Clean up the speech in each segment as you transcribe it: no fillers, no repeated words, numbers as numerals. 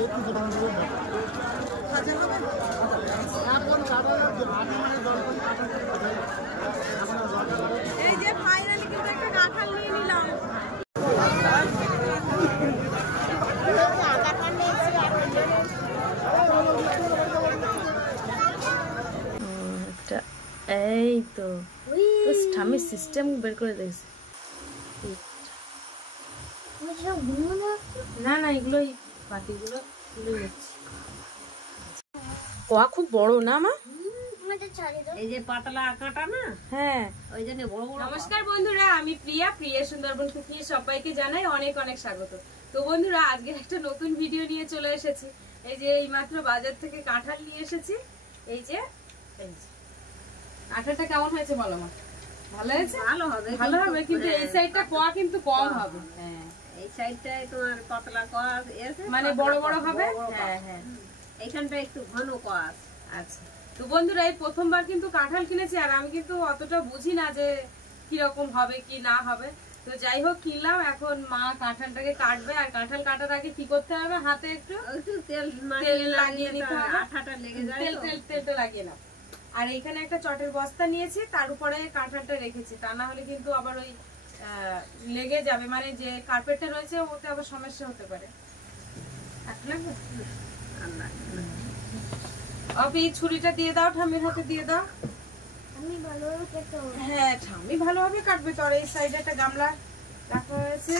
এই যে ফাইনালি কিন্তু একটা কাঁঠাল নিয়ে নিলাম। এই তো ঠামি সিস্টেম বের করে দিয়েছে। না না এগুলোই পাতিগুলো তুলে নিচ্ছি। কোয়া খুব বড় না মা? এই যে পাতলা আঁকাটা না, হ্যাঁ ওই জন্য বড় বড়। নমস্কার বন্ধুরা, আমি প্রিয়া সুন্দরবন কুকিং সবাইকে জানাই অনেক অনেক স্বাগত। তো বন্ধুরা আজকে একটা নতুন ভিডিও নিয়ে চলে এসেছি। এই যে এইমাত্র বাজার থেকে কাঁঠাল নিয়ে এসেছি। এই যে কাঁঠালটা কেমন হয়েছে বলো মা? ভালো হয়েছে? ভালো হবে কিন্তু এই সাইডটা কোয়া কিন্তু কম হবে। হ্যাঁ এই সাইডটায় তোমার পাতলা কোয়া আছে, মানে বড় বড় হবে। হ্যাঁ হ্যাঁ এইখানটা একটু ঘন কোয়া আছে। আচ্ছা তো বন্ধুরা এই প্রথমবার কিন্তু কাঁঠাল কিনেছি, আর আমি কিন্তু অতটা বুঝি না যে কিরকম হবে কি না হবে। তো যাই হোক কিনলাম, এখন মা কাঁঠালটাকে কাটবে। আর কাঁঠাল কাটার আগে কি করতে হবে, হাতে একটু তেল লাগিয়ে নিতে হবে, আঠাটা লেগে যায়, তেলটা লাগিয়ে নাও। আর এখানে একটা চটের বস্তা নিয়েছি, তার উপরে কাঁঠালটা রেখেছি, তা না হলে কিন্তু আবার ওই লেগে যাবে, মানে যে কার্পেটটা রয়েছে ওতে আবার সমস্যা হতে পারে। আপনি ছুরিটা দিয়ে দাও, ঠাম্মির হাতে দিয়ে দাও। হ্যাঁ ঠাম্মি ভালোভাবে কাটবে। তো আর এই সাইডে একটা গামলা রাখা হয়েছে।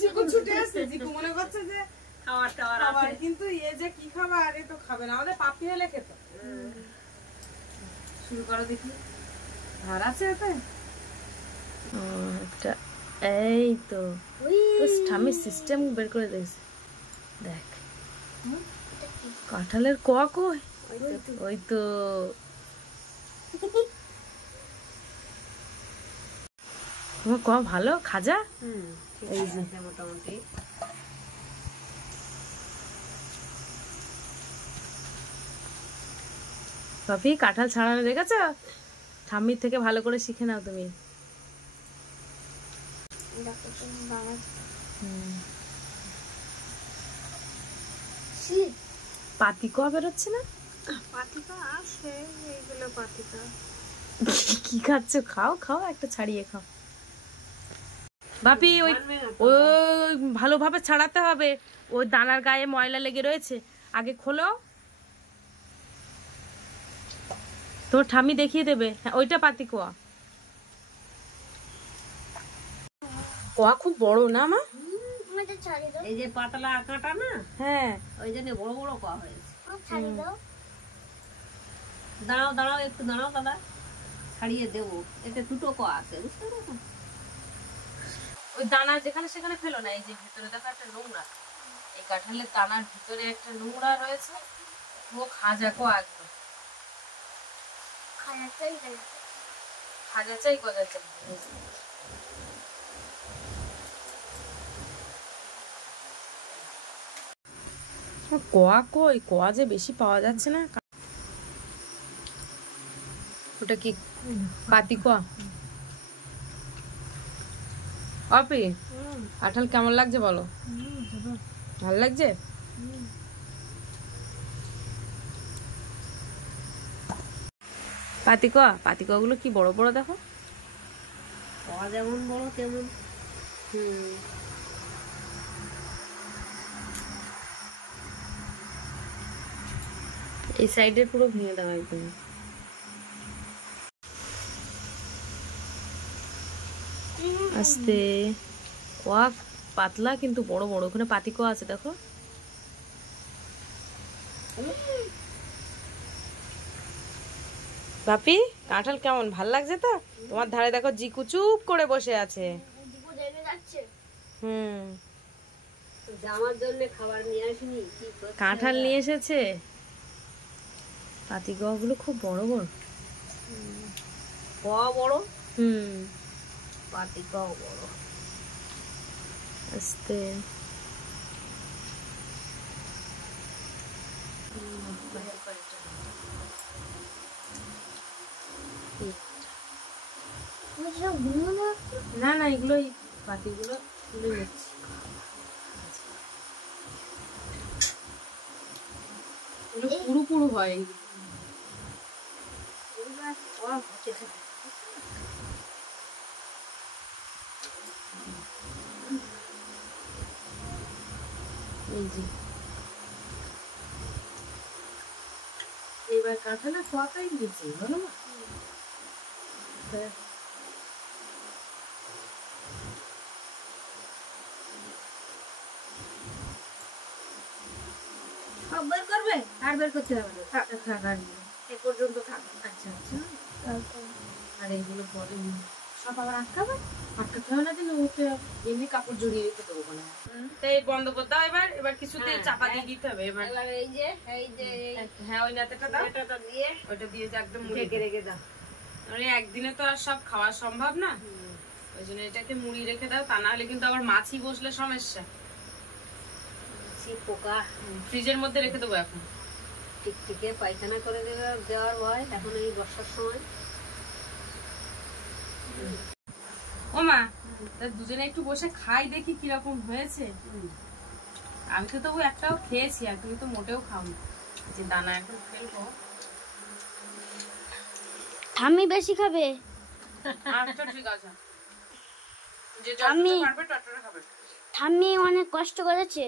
জিকু ছুটে আসছে, জিকু মনে করছে যে খাবার, কিন্তু এ যে কি খাবার, এ তো খাবে না, আমাদের পাপি হলে খেত। শুরু করো দেখি, ভার আছে এতে। এই তো ঠাম্মি সিস্টেম বের করে দিয়েছে। দেখ কাঁঠালের কোয়া কই, ওই তো তোমার কোয়া ভালো খাজা। এই যে মোটামুটি পাপি কাঁঠাল ছাড়ানো দেখেছো? ঠাম্মির থেকে ভালো করে শিখে নাও তুমি। পাতিকা বেরোচ্ছে না? পাতিকা আছে, এইগুলো পাতিকা। কি খাচ্ছ? খাও খাও, একটা ছাড়িয়ে খাও বাপি। ওই ভালোভাবে ছাড়াতে হবে, ওই দানার গায়ে ময়লা লেগে রয়েছে, আগে খোলো। তোর ঠাম্মি দেখিয়ে দেবে। হ্যাঁ ওইটা পাতি কোয়া। কোয়া খুব বড় না মা? এই যে পাতলা আঁকাটা না, হ্যাঁ ওই জন্য বড় বড় কোয়া হয়েছে। দাঁড়াও দাঁড়াও একটু দাঁড়াও দাদা, ছাড়িয়ে দেবো। এতে দুটো কোয়া আছে, বুঝতে পারছো? ওই দানা যেখানে সেখানে ফেলো না। এই যে ভিতরে দেখো একটা নোংরা, এই কাঁঠালের দানার ভিতরে একটা নোংরা রয়েছে, ও খাজা কোয়া একদম। খাজা চাই গজা চাই। কোয়া কই, কোয়া যে বেশি পাওয়া যাচ্ছে না। ওটা কি পাতি কোয়া? অপি কাঁঠাল কেমন লাগছে বলো? ভালো লাগছে? পাতিকা গুলো কি বড় বড় দেখো। কোয়া যেমন বড় তেমন। এই সাইডে পুরো ভেঙে দেওয়া একদম। আস্তে, কোয়া পাতলা কিন্তু বড় বড়। ওখানে পাতিকা আছে দেখো। বাপি কাঁঠাল কেমন, ভাল লাগছে তো? তোমার ধারে দেখো জিকু চুপ করে বসে আছে। আমার জন্য খাবার নিয়ে আসিনি, কাঁঠাল নিয়ে এসেছে। পাতিকা গুলো খুব বড় বড়, কোয়া বড়, পাতিকাও বড়। আস্তে না না এগুলোই পাতিগুলো তুলে নিচ্ছি। পুরো হয়। এই যে এবার কাঁঠালে খোয়াটাই দিয়েছে বলো না। সব বের করবে আর বের করতে হবে না, থাক এ পর্যন্ত থাক। আচ্ছা আচ্ছা আর এইগুলো পরে সব আবার আটকাবে না কিন্তু ওতে এমনি কাপড় জড়িয়ে রেখে দেবো মনে হয়। তাই বন্ধ করে দাও এবার। এবার কিছুতে চাপা দিয়ে দিতে হবে এবার। এই যে হ্যাঁ ওই নাতেটা দাও, এটাটা দিয়ে ওইটা দিয়ে একদম ঢেকে রেখে দাও। মানে একদিনে তো আর সব খাওয়া সম্ভব না, ওই জন্য এটাকে মুড়ি রেখে দাও, তা না হলে কিন্তু আবার মাছি বসলে সমস্যা। পোকা ফ্রিজের মধ্যে রেখে দেবো এখন। টিকটিকে পায়খানা করে দেওয়ার ভয় এখন এই বর্ষার সময়। ও মা দুজনে একটু বসে খাই দেখি কিরকম হয়েছে। আমি তো তবু একটাও খেয়েছি আর তুমি তো মোটেও খাও না। যে দানা এখন ফেলবো। ঠাম্মি বেশি খাবে। আচ্ছা ঠিক আছে, যে যতটা পারবে ততটা খাবে। ঠাম্মি অনেক কষ্ট করেছে।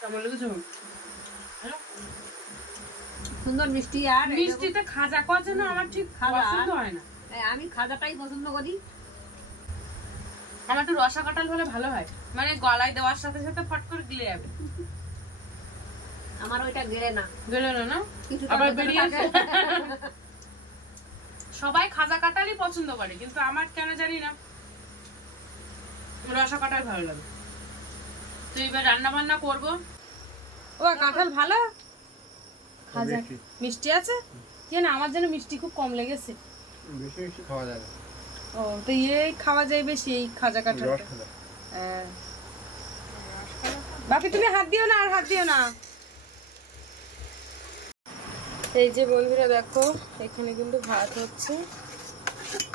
কেমন লেগেছে? সুন্দর মিষ্টি। আর মিষ্টিতে খাজা করার জন্য আমার ঠিক পছন্দ হয় না। আমি খাজাটাই পছন্দ করি। আমার একটু রসা কাঁঠাল হলে ভালো হয়, মানে গলায় দেওয়ার সাথে সাথে ফট করে গিলে যাবে। আমার ওইটা গেলে না না আবার বেরিয়ে আসে। সবাই খাজা কাঁঠালই পছন্দ করে কিন্তু আমার কেন জানি না রসা কাঁঠাল ভালো লাগে। তো এবার রান্না বান্না করবো। ও কাঁঠাল ভালো খাজা মিষ্টি আছে জানি, আমার যেন মিষ্টি খুব কম লেগেছে। বেশি বেশি খাওয়া যায়। ও তো এই খাওয়া যায় বেশি এই খাজা কাঁঠালটা। হ্যাঁ বাপি তুমি হাত দিও না, আর হাত দিও না। এই যে বন্ধুরা দেখো এখানে কিন্তু ভাত হচ্ছে,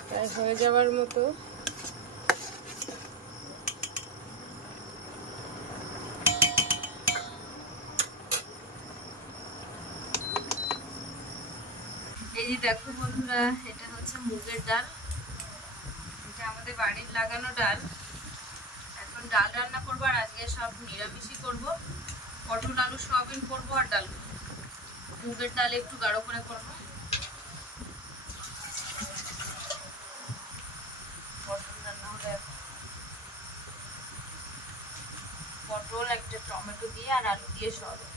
প্রায় হয়ে যাওয়ার মতো। এই যে দেখো বন্ধুরা এটা হচ্ছে মুগের ডাল, এটা আমাদের বাড়ির লাগানো ডাল। এখন ডাল রান্না করবো আর আজকে সব নিরামিষই করবো। পটল আলু সয়াবিন করবো আর ডাল, মুগের ডাল একটু গাঢ় করে করবো। পটল রান্না হবে এখন, পটল একটা টমেটো দিয়ে আর আলু দিয়ে সয়াবিন।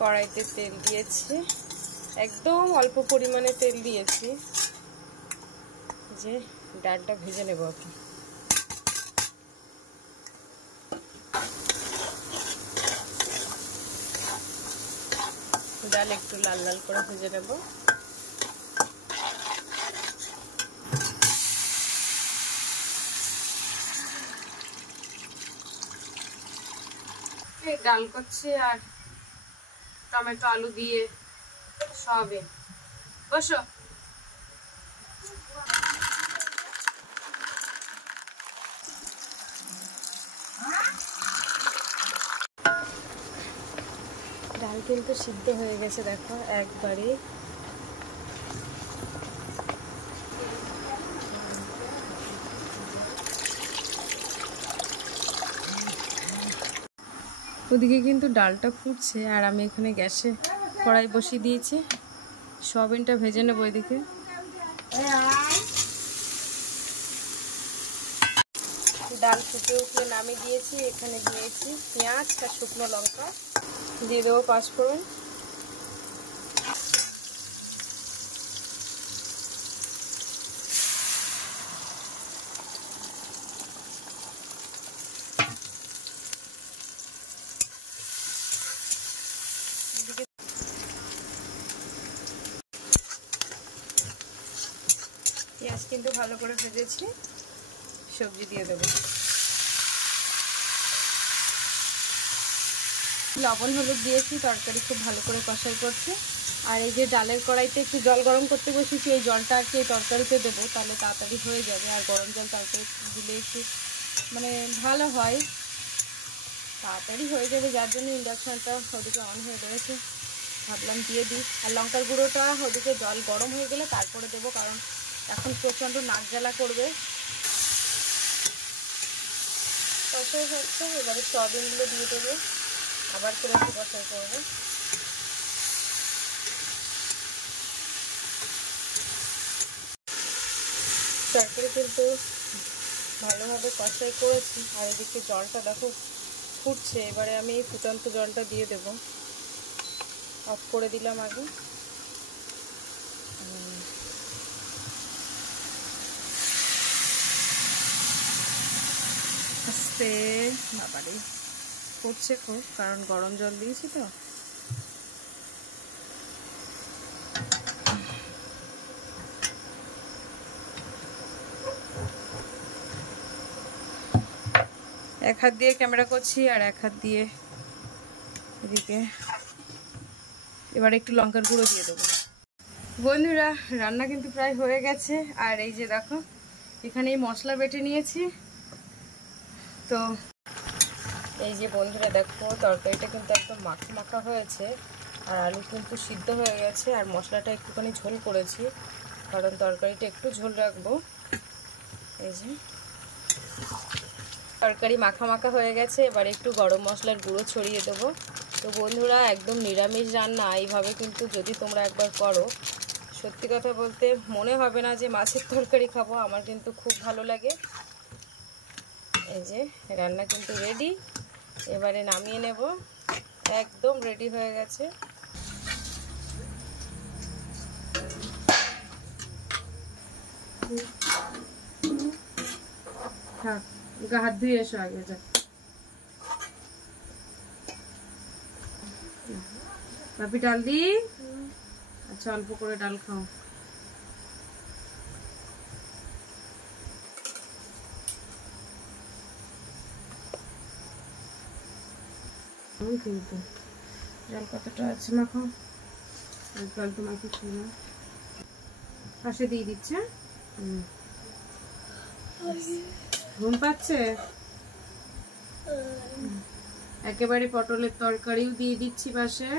কড়াইতে তেল দিয়েছি, একদম অল্প পরিমাণে তেল দিয়েছি। যে ডালটা ভেজে নেব এখন। ডাল একটু লাল লাল করে ভেজে নেব। ডাল করছে আর টমেটো আলু দিয়ে সয়াবিন। বসো। ডাল কিন্তু সিদ্ধ হয়ে গেছে দেখো একবারে। ওদিকে কিন্তু ডালটা ফুটছে আর আমি এখানে গ্যাসে কড়াই বসিয়ে দিয়েছি, সয়াবিনটা ভেজে নেবো। এদিকে ডাল ফুটে উঠলে নামিয়ে দিয়েছি, এখানে দিয়েছি পেঁয়াজ আর শুকনো লঙ্কা, দিয়ে দেবো পাঁচফোড়ন। পেঁয়াজ কিন্তু ভালো করে ভেজেছি, সবজি দিয়ে দেবো। লবণ হলুদ দিয়েছি, তরকারি খুব ভালো করে কষাই করছে। আর এই যে ডালের কড়াইতে একটু জল গরম করতে বসেছি, এই জলটা আর কি এই তরকারিতে দেবো, তাহলে তাড়াতাড়ি হয়ে যাবে। আর গরম জল তরকারি দিলে একটু মানে ভালো হয়, তাড়াতাড়ি হয়ে যাবে, যার জন্য ইন্ডাকশানটা ওদিকে অন হয়ে রয়েছে। ভাবলাম দিয়ে দিই। আর লঙ্কার গুঁড়োটা ওদিকে জল গরম হয়ে গেলে তারপরে দেবো, কারণ এখন প্রচণ্ড নাক জ্বালা করবে। কষাই হচ্ছে, এবারে সয়াবিনগুলো দিয়ে দেবো, আবার করে একটু কষাই করবো। তরকারি কিন্তু ভালোভাবে কষাই করেছি। আর এদিকে জলটা দেখো ফুটছে, এবারে আমি ফুটন্ত জলটা দিয়ে দেব। অফ করে দিলাম আগে। আস্তে বাবারে ফুটছে খুব, কারণ গরম জল দিয়েছি তো। এক হাত দিয়ে ক্যামেরা করছি আর এক হাত দিয়ে এদিকে। এবার একটু লঙ্কার গুঁড়ো দিয়ে দেবো। বন্ধুরা, রান্না কিন্তু প্রায় হয়ে গেছে। আর এই যে দেখো, এখানে এই মশলা বেটে নিয়েছি। তো এই যে বন্ধুরা দেখো, তরকারিটা কিন্তু একদম মাখা মাখা হয়েছে, আর আলু কিন্তু সিদ্ধ হয়ে গেছে। আর মশলাটা একটুখানি ঝোল করেছি, কারণ তরকারিটা একটু ঝোল রাখবো। এই যে তরকারি মাখা মাখা হয়ে গেছে, এবার একটু গরম মশলার গুঁড়ো ছড়িয়ে দেবো। তো বন্ধুরা, একদম নিরামিষ রান্না, এইভাবে কিন্তু যদি তোমরা একবার করো, সত্যি কথা বলতে মনে হবে না যে মাছের তরকারি খাবো। আমার কিন্তু খুব ভালো লাগে। এই যে রান্না কিন্তু রেডি, এবারে নামিয়ে নেব। একদম রেডি হয়ে গেছে। থাক, হাত ধুয়ে এসো আগে। যা বাপি, ডাল দি। আচ্ছা, অল্প করে ডাল খাও। কিন্তু জল কতটা আছে মাখো, জল তো মাখি ছিল, পাশে দিয়ে দিচ্ছে। ঘুম পাচ্ছে, একেবারে পটলের তরকারিও দিয়ে দিচ্ছি পাশে।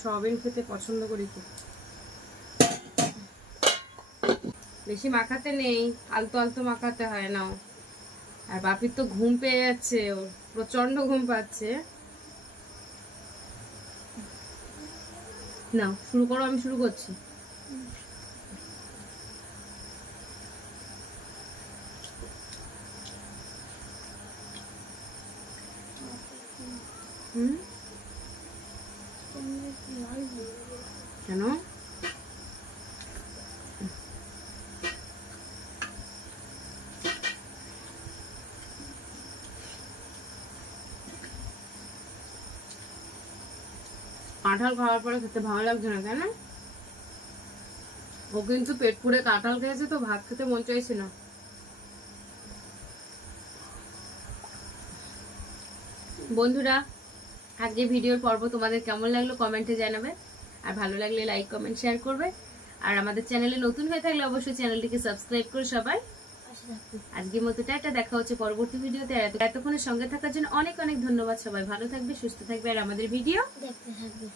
সয়াবিন খেতে পছন্দ করি খুব। বেশি মাখাতে নেই, আলতো আলতো মাখাতে হয় না। আর বাপির তো ঘুম পেয়ে যাচ্ছে, ওর প্রচন্ড ঘুম পাচ্ছে। নাও শুরু করো, আমি শুরু করছি। কেন? কাঁঠাল খাওয়ার পরে খেতে ভালো লাগছে না, তাই না? ও কিন্তু পেট পুড়ে কাঁঠাল খেয়েছে, তো ভাত খেতে মন চাইছে না। বন্ধুরা, আজকে ভিডিওর পর্ব তোমাদের কেমন লাগলো কমেন্টে জানাবে। আর ভালো লাগলে লাইক কমেন্ট শেয়ার করবে। আর আমাদের চ্যানেলে নতুন হয়ে থাকলে অবশ্যই চ্যানেলটিকে সাবস্ক্রাইব করে সবাই। আজকের মতো টাটা, দেখা হচ্ছে পরবর্তী ভিডিওতে। এতক্ষণের সঙ্গে থাকার জন্য অনেক অনেক ধন্যবাদ। সবাই ভালো থাকবে, সুস্থ থাকবে, আর আমাদের ভিডিও দেখতে থাকবে।